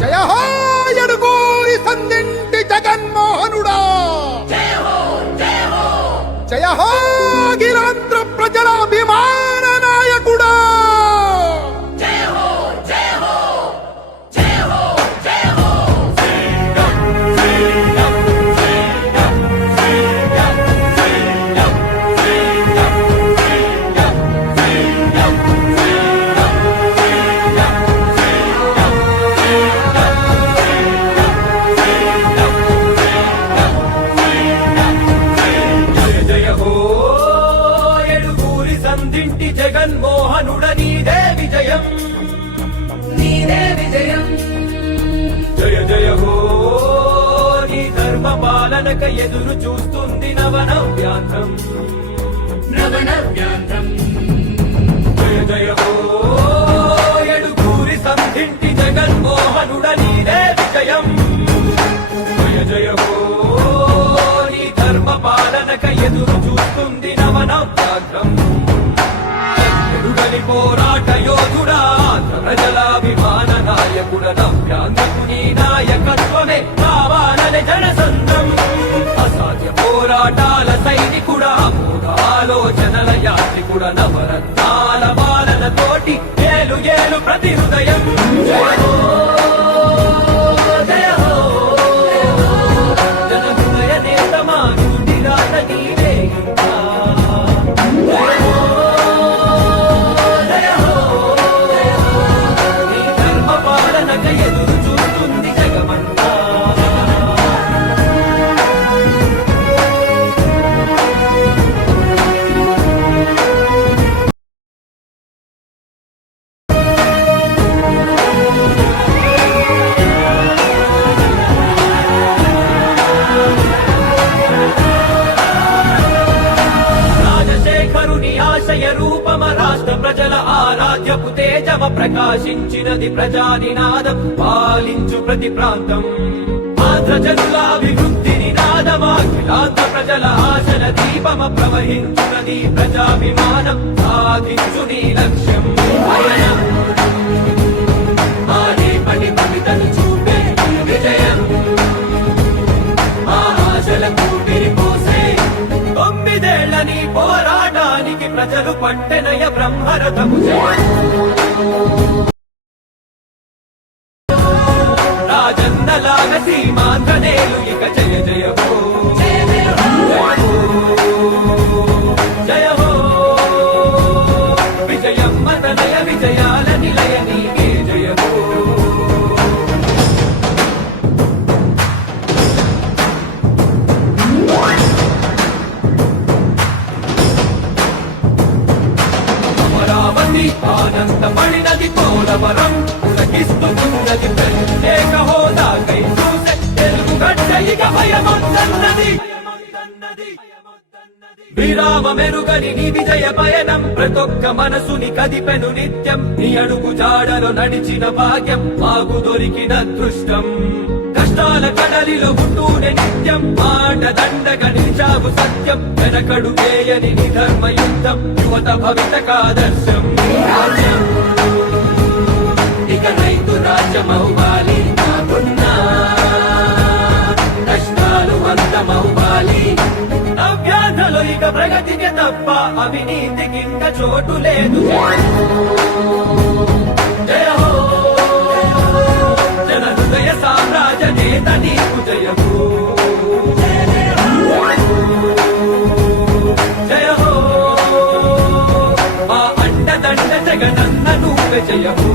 జయ హో ఎడుగూరి సందింటి జగన్మోహనుడా, జయ హో అఖిలాంధ్ర ప్రజల అభిమాన నాయకుడా. సందింటి జగన్మోహనుడ నీదే విజయం, నీదే విజయం. జయ జయ హో నీ ధర్మ పాలనక ఎదురు చూస్తుంది నవనవ్యాంధ్రం, నవనవ్యాంధ్రం. జయ జయ హో ఎడుగూరి సందింటి జగన్మోహనుడ నీదే విజయం. జయ జయ హో నీ ధర్మ పాలనక ఎదురు చూస్తుంది నవనవ్యాంధ్రం. పోరాట యోధుడా, ప్రజలాభిమాన నాయకుడ, నవ్యాంధ్రకు నీ నాయకత్వమే కావాలనే జనసంద్రం. అసాధ్య పోరాటాల సైనికుడా, అమోఘ ఆలోచనల యాత్రికుడ, నవరత్నాల పాలనతోటి ఏలు ఏలు ప్రతి హృదయం. జయ హో జయ హో జన హృదయ నేతమా యూటిరాట నీవే ఇంకా. ఎదురు చూస్తుంది జగమంతా. రాజశేఖరుని ఆశయ రూపమ రాష్ట్ర ప్రజల ఆరాధ్యపు తేజమ ప్రకాశించినది ప్రజానినాదం, పాలించు ప్రతి ప్రాంతం. ఆంధ్ర జనుల అభివృద్ధి నినాదమా, అఖిలాంధ్ర ప్రజల ఆశల దీపమ ప్రవహించునది ప్రజాభిమానం, సాధించు నీ లక్ష్యం. పడి కవితను చూపే విజయం, ఆశలకు విరిపోసే 9 నీ పోరాటానికి ప్రజలు పట్టెనయ బ్రహ్మరథము. రాజన్నలాగ సీమాంధ్రనేలు ఇక జయ జయ హో జయ హో విజయమ్మ తనయ విజయాల నిలయ నీకే జయ హో. అమరావతి ఆనందపడినది పోలవరం, పులకిస్తున్నది ప్రత్యేక హోదాకై చూసే తెలుగు గడ్డ ఇక భయమొద్దన్నది. విరామ మెరుగని నీ విజయ పయనం ప్రతొక్క మనసుని కదిపెను నిత్యం. నీ అడుగు జాడలో నడిచిన భాగ్యం మాకు దొరికిన అదృష్టం. కష్టాల కడలిలో ఉంటూనే నిత్యం మాట దండగా నిలిచావు సత్యం. వెనకడు వేయని నీ ధర్మ యుద్ధం, యువత భవితకాదర్శం. ఇక రైతు రాజ్యమవ్వాలి, నాకున్నా కష్టాలు అంతమవ్వాలి. నవ్యాంధ్రలో ఇక ప్రగతికి తప్ప అవినీతికి ఇంక చోటు లేదు. జయ హో జన హృదయ సామ్రాజ్య నేత నీకు జయ హో జయ హో మా అండదండ జగనన్న నువ్వే జయ హో.